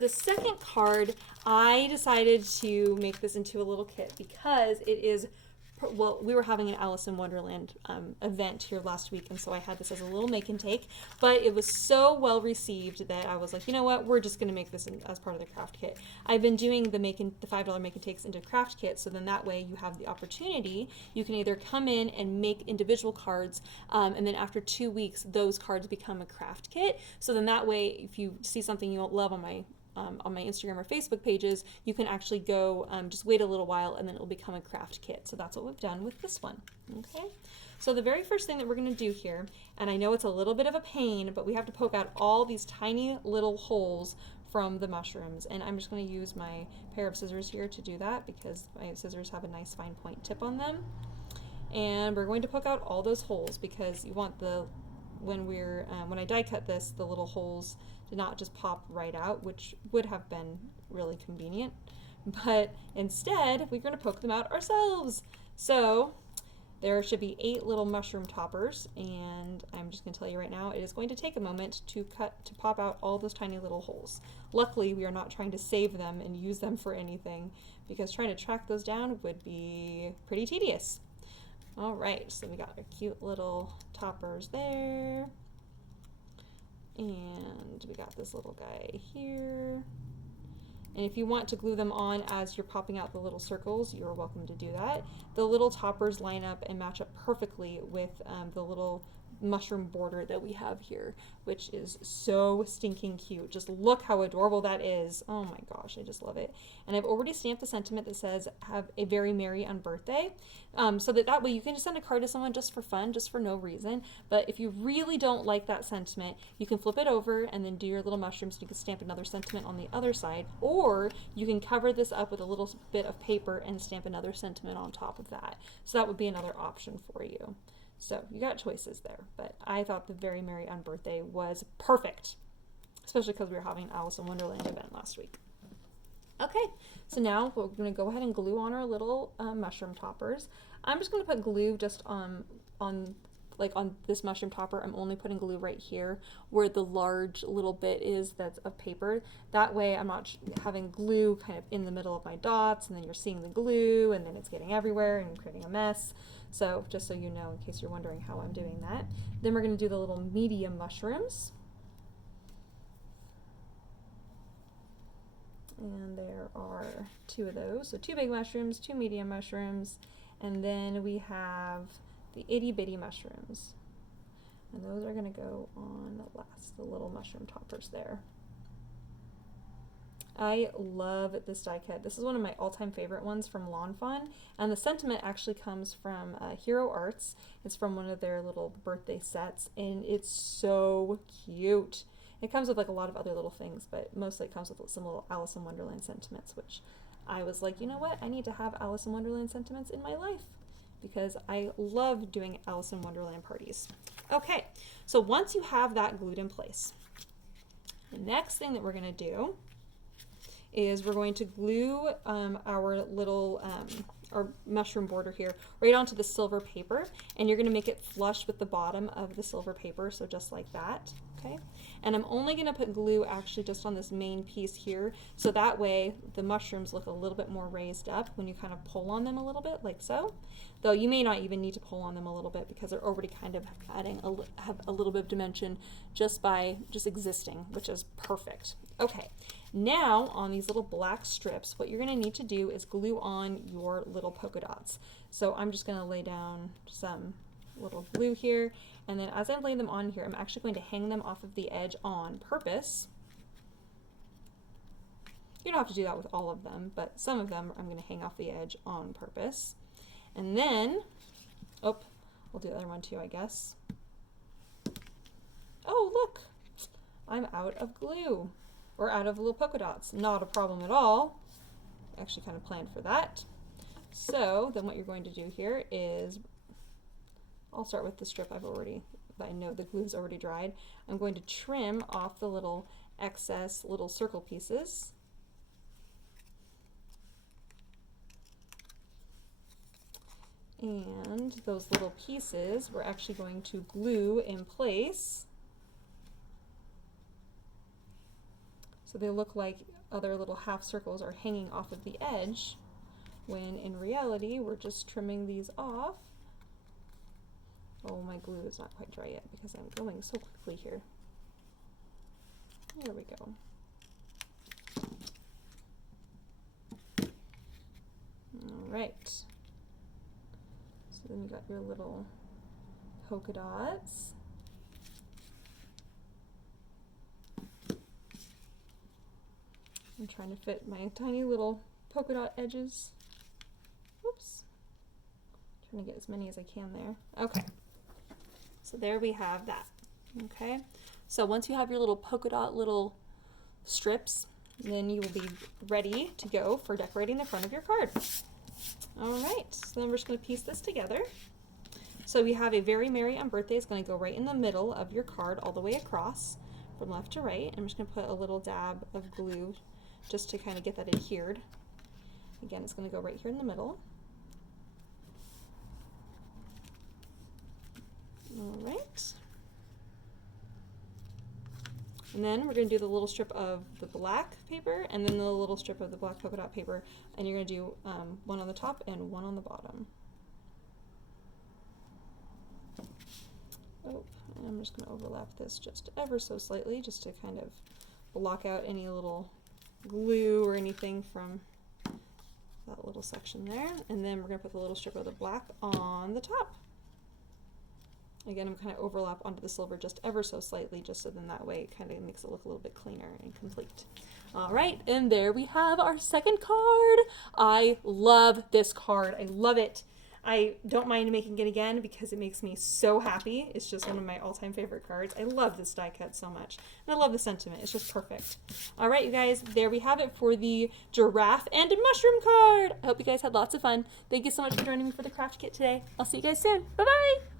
The second card, I decided to make this into a little kit because it is, well, we were having an Alice in Wonderland event here last week, and so I had this as a little make and take, but it was so well received that I was like, you know what, we're just going to make this as part of the craft kit. I've been doing the $5 make and takes into craft kit, so then that way you have the opportunity. You can either come in and make individual cards, and then after 2 weeks, those cards become a craft kit. So then that way, if you see something you don't love on my Instagram or Facebook pages, you can actually go just wait a little while and then it'll become a craft kit. So that's what we've done with this one. Okay, so the very first thing that we're going to do here, and I know it's a little bit of a pain, but we have to poke out all these tiny little holes from the mushrooms, and I'm just going to use my pair of scissors here to do that because my scissors have a nice fine point tip on them. And we're going to poke out all those holes because you want when I die cut this, the little holes did not just pop right out, which would have been really convenient, but instead we're going to poke them out ourselves. So there should be 8 little mushroom toppers, and I'm just going to tell you right now, it is going to take a moment to pop out all those tiny little holes. Luckily, we are not trying to save them and use them for anything, because trying to track those down would be pretty tedious. All right, so we got our cute little toppers there. And we got this little guy here. And if you want to glue them on as you're popping out the little circles, you're welcome to do that. The little toppers line up and match up perfectly with the little mushroom border that we have here, which is so stinking cute. Just look how adorable that is. Oh my gosh, I just love it. And I've already stamped the sentiment that says, have a very merry unbirthday, so that way you can just send a card to someone just for fun, just for no reason. But if you really don't like that sentiment, you can flip it over and then do your little mushrooms. You can stamp another sentiment on the other side, or you can cover this up with a little bit of paper and stamp another sentiment on top of that. So that would be another option for you. So you got choices there, but I thought the Very Merry Unbirthday was perfect, especially because we were having an Alice in Wonderland event last week. Okay, so now we're going to go ahead and glue on our little mushroom toppers. I'm just going to put glue just on this mushroom topper. I'm only putting glue right here where the large little bit is that's of paper. That way I'm not having glue kind of in the middle of my dots, and then you're seeing the glue and then it's getting everywhere and creating a mess. So just so you know, in case you're wondering how I'm doing that. Then we're going to do the little medium mushrooms. And there are 2 of those. So 2 big mushrooms, 2 medium mushrooms, and then we have the itty bitty mushrooms. And those are going to go on the little mushroom toppers there. I love this die cut. This is one of my all-time favorite ones from Lawn Fawn, and the sentiment actually comes from Hero Arts. It's from one of their little birthday sets, and it's so cute. It comes with like a lot of other little things, but mostly it comes with some little Alice in Wonderland sentiments, which I was like, you know what? I need to have Alice in Wonderland sentiments in my life because I love doing Alice in Wonderland parties. Okay, so once you have that glued in place, the next thing that we're going to do is we're going to glue our little our mushroom border here right onto the silver paper, and you're going to make it flush with the bottom of the silver paper, so just like that. Okay, and I'm only going to put glue actually just on this main piece here, so that way the mushrooms look a little bit more raised up when you kind of pull on them a little bit, like so. Though you may not even need to pull on them a little bit because they're already kind of have a little bit of dimension just by existing, which is perfect. Okay, now on these little black strips, what you're going to need to do is glue on your little polka dots. So I'm just going to lay down some little glue here, and then as I lay them on here, I'm actually going to hang them off of the edge on purpose. You don't have to do that with all of them, but some of them I'm going to hang off the edge on purpose. And then, oh, we'll do the other one too, I guess. Oh, look, I'm out of glue, or out of little polka dots. Not a problem at all. Actually kind of planned for that. So then what you're going to do here is, I'll start with the strip I know the glue's already dried. I'm going to trim off the little excess little circle pieces. And those little pieces we're actually going to glue in place. So they look like other little half circles are hanging off of the edge, when in reality we're just trimming these off. Oh, my glue is not quite dry yet because I'm going so quickly here. There we go. All right. So then you got your little polka dots. I'm trying to fit my tiny little polka dot edges. Oops. Trying to get as many as I can there. Okay. So there we have that. Okay. So once you have your little polka dot little strips, then you will be ready to go for decorating the front of your card. All right. So then we're just going to piece this together. So we have a Very Merry on Birthday is going to go right in the middle of your card all the way across from left to right. I'm just going to put a little dab of glue just to kind of get that adhered. Again, it's going to go right here in the middle. All right. And then we're going to do the little strip of the black paper and then the little strip of the black polka dot paper, and you're going to do one on the top and one on the bottom. Oh, and I'm just going to overlap this just ever so slightly just to kind of block out any little glue or anything from that little section there. And then we're going to put the little strip of the black on the top. Again, I'm kind of overlap onto the silver just ever so slightly, just so then that way it kind of makes it look a little bit cleaner and complete. All right, and there we have our second card. I love this card. I love it. I don't mind making it again because it makes me so happy. It's just one of my all-time favorite cards. I love this die cut so much. And I love the sentiment. It's just perfect. All right, you guys, there we have it for the giraffe and mushroom card. I hope you guys had lots of fun. Thank you so much for joining me for the craft kit today. I'll see you guys soon. Bye-bye.